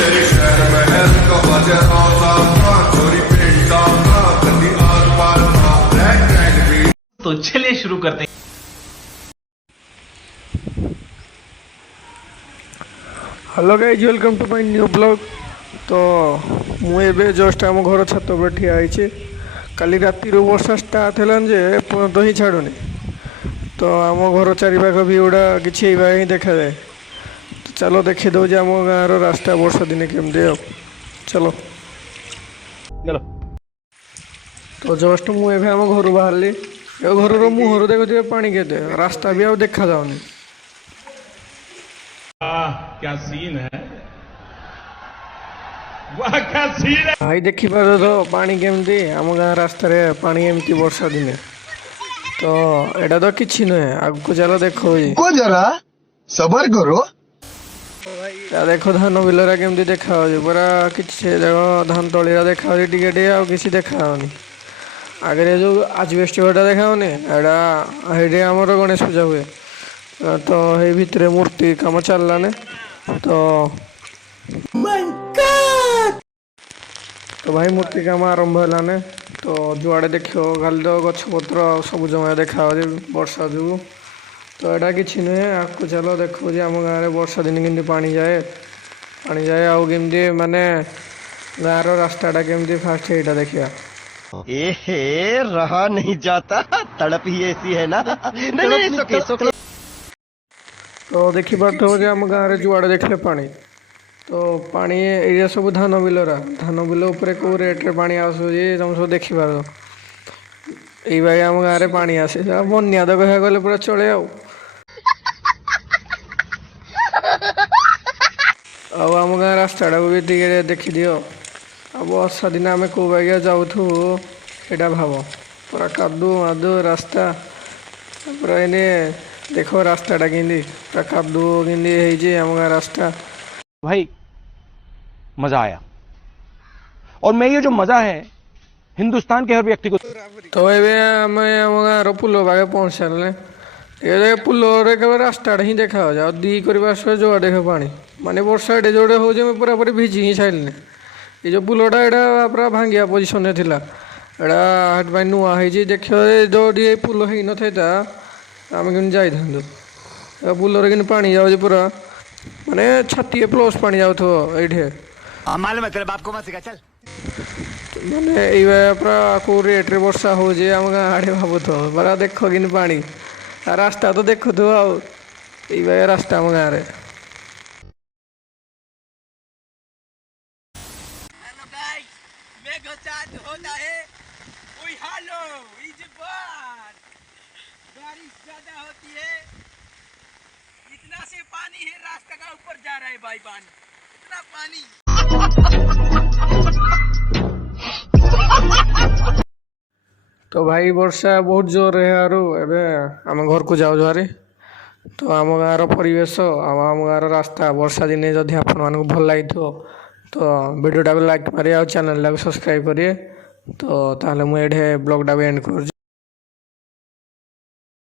तेरे शहर महल का बाजा आसा था, चोरी पेंटा था, गंदी आस पास था, रेड रेड भी। तो चलिए शुरू करते हैं। Hello guys, welcome to my new blog. तो मुझे जस्ट आम घर छत पर ठिया होइछि। काली राति वर्षा स्टार्ट है जे पर्यंत ही छाड़ुनी। तो आम घर चारिपाख व्यूटा किसी ही देखा जाए। तो चलो देखी दौजे आम गाँव रास्ता वर्षा दिने केमती आ। चलो तो जस्ट मुझे आम घर बाहर घर मुहर देखुए पानी के रास्ता भी आ देखा जाऊनी। क्या सीन है, वाह क्या सीन है। भाई देखी पार तो पानी केमती आम गाँव रास्त पानी एमती वर्षा दिने। तो एटा तो किसी नुहे आगू चलो देखो को जरा सबर करो। देखो धान बिलरा केमती देखा पूरा किसी देखो धान तलिया देखा टिके आ किसी देखा आगे जो आजबेस्ट घरटा देखा एटा आमर गणेश पूजा हुए। तो ये भितर मूर्ति कम चललाने। तो भाई मूर्ति काम आरंभ है। तो जुआड़े देख खाली तो गछपत्र सब जमा देखा वर्षा जो। तो यहाँ कि नुहे आपको चलो देखो आम गाँव में वर्षा दिन केमती पानी जाए आमती माने गाँव रास्ताटा केमती फास्ट यहाँ देखा। एहे रहा नहीं जाता, तड़प ही ऐसी है ना। नहीं, नहीं, तो देखी पार्थ आम गाँव जुआड़े देखले पानी। तो पानी एरिया सब धान बिलरा धान बिल उपर कौ रेट्रे पानी आसूँ तुम सब देखिपार। ये भाई आम गाँव में पानी आसे बन्या तो कह गले पूरा चले आम गाँव रास्ता को भी टे देखी दियो। अब वर्षा दिन आम कौ बागिया जाऊँ यहाँ भाव पूरा कादू मादू रास्ता पूरा इने देखो रास्ताटा केंदी पूरा कादू केंदी आम गाँव रास्ता। भाई मजा आया, और मैं ये जो मजा है हिंदुस्तान के हर व्यक्ति को। तो ये आम गाँव पुल बागे पहुँच सारे ये पुल रास्ता ही देखा हो जाओ दी कर जो देख पानी माने वर्षा जोड़े हो पूरा पूरी भिजी ही सारे। ये जो पुलटा यहाँ पूरा भांगिया पोजिशन में थिला एटा नुआ है देख जो ये पुल हो न था आम कि जाई था पुलर कि पानी जाऊँ पूरा माने छाती प्लस पानी जाऊ ये माने ये पूरा कौ रेट्रे वर्षा हो आम गाँव आड़े भावु पूरा देख कि पानी रास्ता तो देखु ये रास्ता आम गाँव में। बारिश ज्यादा होती है, इतना से पानी है रास्ता का ऊपर जा रहा है भाई पानी इतना पानी। तो भाई वर्षा बहुत जोर है यार एवं आम घर को जाओ जुआरी। तो आम गाँव परिवेश आम गाँव रास्ता वर्षा दिने जदि आपको भल लगी तो वीडियोटा को लाइक मारे और चैनल को सब्सक्राइब करिए। तो ताहले मुझे ब्लॉगटा भी एंड कर।